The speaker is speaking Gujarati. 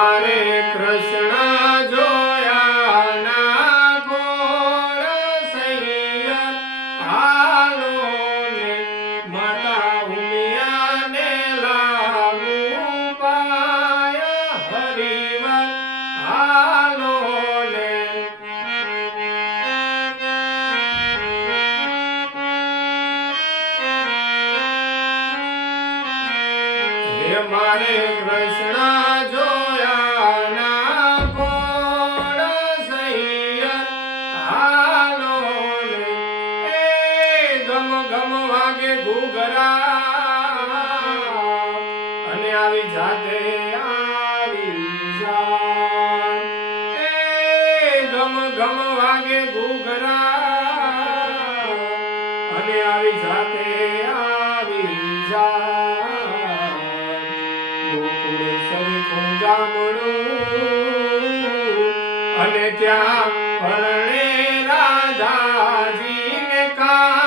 મારે કૃષ્ણ જોયા ના ગોળ સૈયા હાલો ને માતા ઉમિયાને લાગુ પાય હરિવા હાલો ને હે મારે કૃષ્ણ જોયા ના ગોળ સૈયા હાલો ને એ ગમ ગમ વાગે ઘૂઘરા અને આવી જાતે આવી જા એ ગમ ગમ વાગે ઘૂઘરા અને આવી જાતે આવી જા અને ત્યાં પરણે રાધાજીને કા